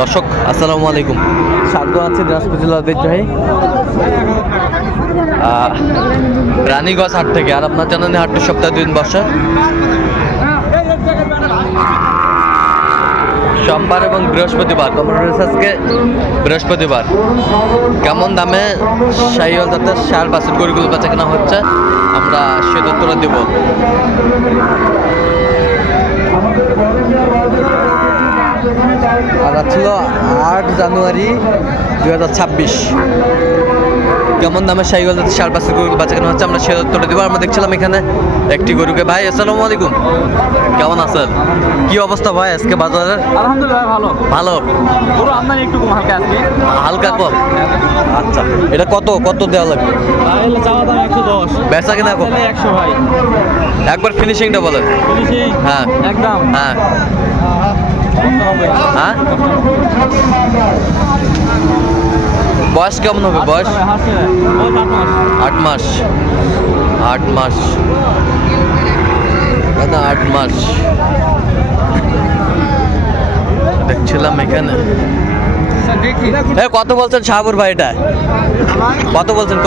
দর্শক আসসালামু আলাইকুম, স্বাগত আছে দিনাজপুর জেলার ঐতিহ্যবাহী রানীগঞ্জ হাট থেকে। আর আপনার জানেন হাটটি সপ্তাহে 2 দিন বসে, সোমবার এবং বৃহস্পতিবার। আজকে বৃহস্পতিবার। কেমন দামে শাহিওয়াল জাতের ষাঁড় বাছুর গরুগুলো বেচা কেনা হচ্ছে আমরা সে তথ্যটা দেব। আর ছিল 8 জানুয়ারি 2026। কেমন দামে শাহিওয়াল জাতের ষাঁড় বাছুর গরুগুলো বেচা কেনা হচ্ছে আমরা সে তথ্যটা দেবো। আমরা দেখছিলাম এখানে একটি গরুকে। ভাই আসসালামু আলাইকুম, কেমন আছেন? কি অবস্থা ভাই আজকে বাজারের? আলহামদুলিল্লাহ ভালো ভালো। গরু আমদানি একটু কম, হালকা আজকে হালকা কম। আচ্ছা, এটা কত দেওয়া লাগবে? চাওয়া দাম 110, বেচা কিনা কম? 100 ভাই। একবার ফিনিশিংটা বলেন। ফিনিশিং হ্যাঁ একদম হ্যাঁ হ্যাঁ। বয়স কেমন হবে? বয়স 8 মাস। 8 মাস 8 মাস দেখছিলাম এখানে। কত বলছেন শাহাবুর ভাই? এটা কত বলছেন?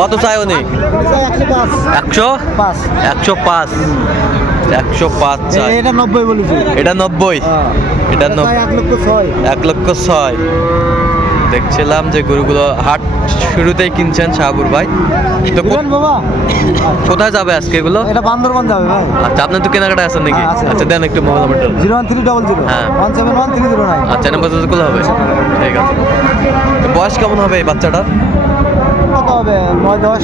কত চাই উনি? 105 চাই। এটা 90 বলেছি। এটা 90। এটা 1,06,000। দেখছিলাম যে গরুগুলো হাট শুরুতেই কিনছেন শাহাবুর ভাই। তো কোথায় যাবে আজকে এগুলো? এটা বান্দরবান যাবে ভাই। আচ্ছা, আপনার তো কেনাকাটা আছেন নাকি? আচ্ছা দেন একটু মোবাইল নাম্বারটা। 01300 হ্যাঁ 171 309। আচ্ছা, নাম্বার গুলো হবে। ঠিক আছে। তো বয়স কেমন হবে এই বাচ্চাটা? কত হবে? 9-10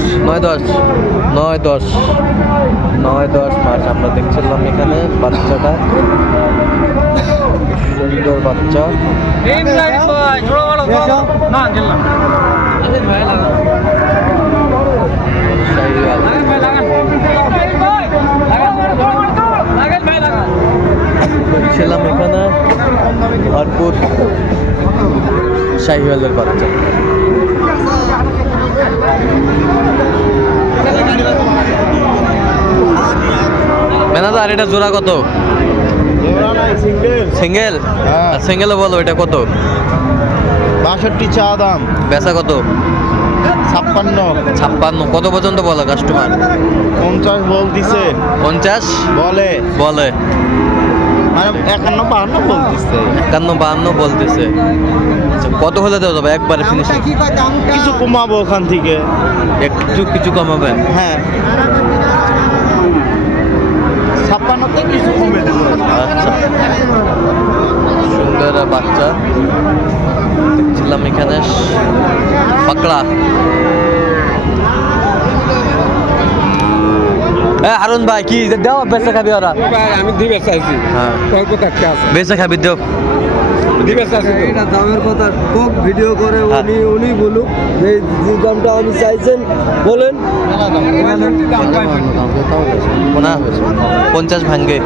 মাস। আমরা দেখছিলাম এখানে বাচ্চাটা, সুন্দর বাচ্চা। দেখছিলাম এখানে ভরপুর শাহিওয়ালের বাচ্চা। ম্যানেজার এটা জোড়া কত? সিঙ্গেল? সিঙ্গেল বলো, এটা কত? 62 চা দাম। বেচা কত? 56। কত পর্যন্ত বলো কাস্টমার? 50 বলতিছে। 50 বলে বলে মানে 51-52 বলতিছে। 51-52 বলতেছে। আচ্ছা, কত হলে দেওয়া যাবে একবারে ফিনিশিং? কিছু কমাবো ওখান থেকে, কিছু কমাবেন? হ্যাঁ 56তে কিছু কমে দেবো। আচ্ছা, সুন্দর বাচ্চা দেখছিলাম এখানে। পাকড়া। হারুন ভাই কি দাও? বেচা খাবি ওরা? আমি দিবে চাইছি। হ্যাঁ অল্প থাকতে আছে। বেচা খাবি দেও। দিবে চাইছি তো। এটা দামের কথা খুব ভিডিও করে উনি বলুক যে দামটা আমি চাইছেন বলেন। 50 ভাঙ্গে।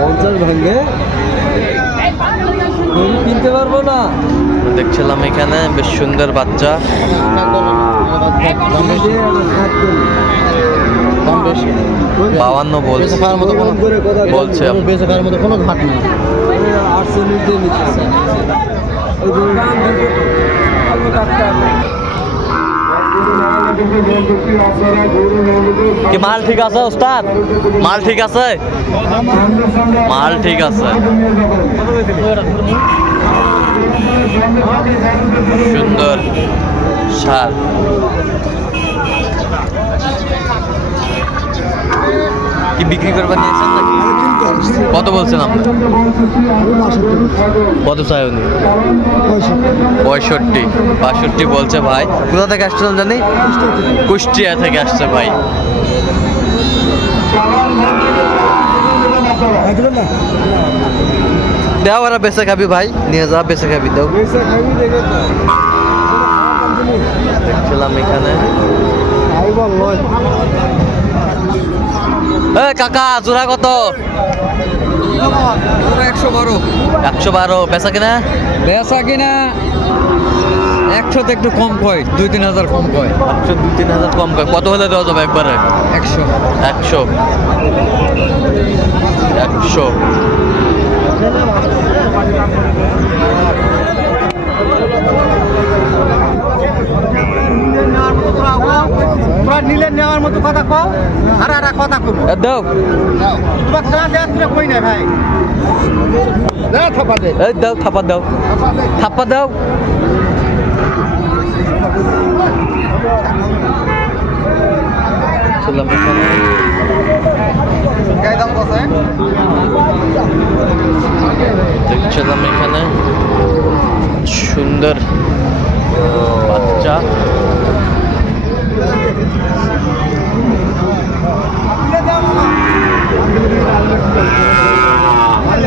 50 ভাঙে কিনতে পারবো না। দেখছিলাম এখানে বেশ সুন্দর বাচ্চা। দাম বেশি 52 বলছে। বলছে বেঁচে খাওয়ার মতো কোনো ঘাট নেই। 48 দিয়ে নিচ্ছে। কি মাল ঠিক আছে ওস্তাদ? মাল ঠিক আছে? মাল ঠিক আছে। সুন্দর সার। কি বিক্রি করবার নিয়েছেন নাকি? কত বলছেন আপনি? কত চাই উনি? 65 বলছে ভাই। কোথা থেকে আসছিলেন জানি? কুষ্টিয়া থেকে আসছে ভাই। দেও ওরা বেঁচে খাবি ভাই, নিয়ে যা বেঁচে খাবি। দেও দেখছিলাম এখানে। কাকা জোড়া কত? 112। বেচা কিনা? 100 একটু কম কয়, 2-3 হাজার কম কয়। 2-3 হাজার কম কয়। কত হলে দেওয়া যাবে একবারে? 100। 100। কথা কও আর আর কথা কও দাও তোমার খেলা দেয়া তুই কই না ভাই না থাপা দে এই দাও থাপা দাও থাপা দাও চললাম এখানে গায় দাম কত দেখছিলাম এখানে সুন্দর বাচ্চা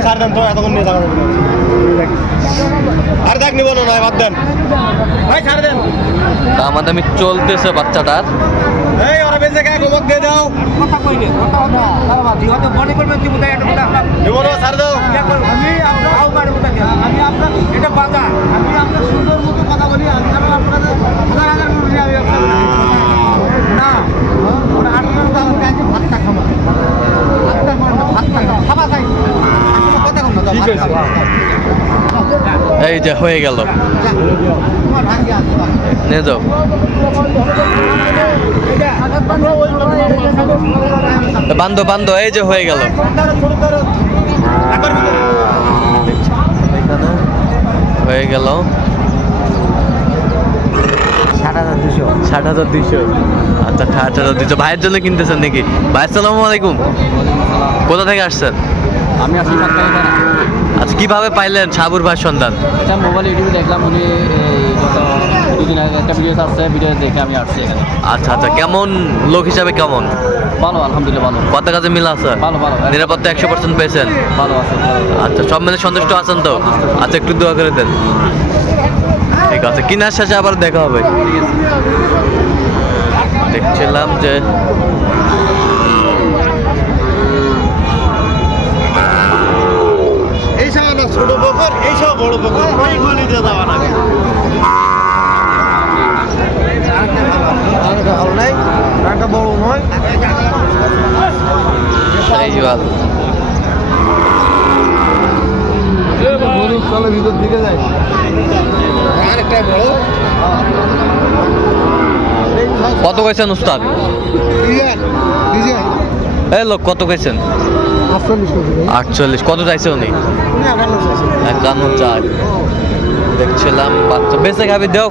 ছাড় দেন তো এতক্ষণ নিয়ে যাবেন আর দেখ নিব না বাদ দেন ভাই ছাড় দেন দামাদামি চলতেছে বাচ্চাটার এই ওরা বেঁচে গায়ে গোবক দিয়ে দাও কথা কই নে কথা কথা তারা তুই হয়তো বডি করবে তুই বুঝাই একটা কথা নিব না ছাড় দাও আমি আপনার আও মারে বুঝাই আমি আপনার এটা বাজার আমি আপনার সুন্দর মতো কথা বলি আমি আপনাদের হাজার হাজার মানুষ আমি ব্যবসা করি না ওরা 8 দাম কাছে ভাতটা খাবো ভাতটা মারনা ভাতটা খাবা চাই কথা কম না ঠিক আছে এই যে হয়ে গেল তোমার ভাগ্য আছে নিয়ে যাও বান্ধ বান্ধ এই যে হয়ে গেল এখানে হয়ে গেল 60,200 আচ্ছা 60,200 ভাইয়ের জন্য কিনতেছেন নাকি ভাই আসসালামু আলাইকুম কোথা থেকে আসছেন আমি আসলে সাতটায় না আচ্ছা কিভাবে পাইলেন সাবুর ভাই সন্ধান এটা মোবাইল ইউটিউবে দেখলাম উনি গত দুদিন আগে একটা ভিডিও আসছে ভিডিও দেখে আমি আসছি এখানে আচ্ছা আচ্ছা কেমন লোক হিসাবে কেমন ভালো আলহামদুলিল্লাহ ভালো কত কাজে মিল আছে ভালো ভালো নিরাপত্তা 100% পেয়েছেন ভালো আছে আচ্ছা সব মিলে সন্তুষ্ট আছেন তো আচ্ছা একটু দোয়া করে দেন ঠিক আছে কিনার শেষে আবার দেখা হবে দেখছিলাম যে এই সব না ছোট বকর এই সব বড় বকর ওই গুলি দিয়ে যাওয়া লাগে ভালো নাই একটা বড় নয় শাহিওয়াল চলো ভিতর দিকে যাই আরেকটা বড় কত কইছেন উস্তাদ এই লোক কত কইছেন 48 কত চাইছে উনি 51 চাই দেখছিলাম বাচ্চা বেঁচে খাবি দেও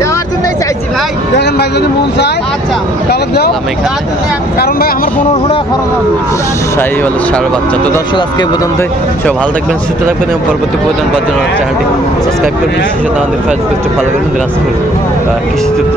দেওয়ার জন্যই চাইছি ভাই দেখেন ভাই যদি মন চায় আচ্ছা তাহলে দেও কারণ ভাই আমার 1500 টাকা খরচ আছে শাহিওয়াল সার বাচ্চা তো দর্শক আজকে এই পর্যন্ত সব ভালো থাকবেন সুস্থ থাকবেন এবং পরবর্তী প্রয়োজন পাওয়ার জন্য চ্যানেলটি সাবস্ক্রাইব করবেন সাথে আমাদের ফেসবুক পেজটি ফলো করবেন দিনাজপুর কৃষিচিত্র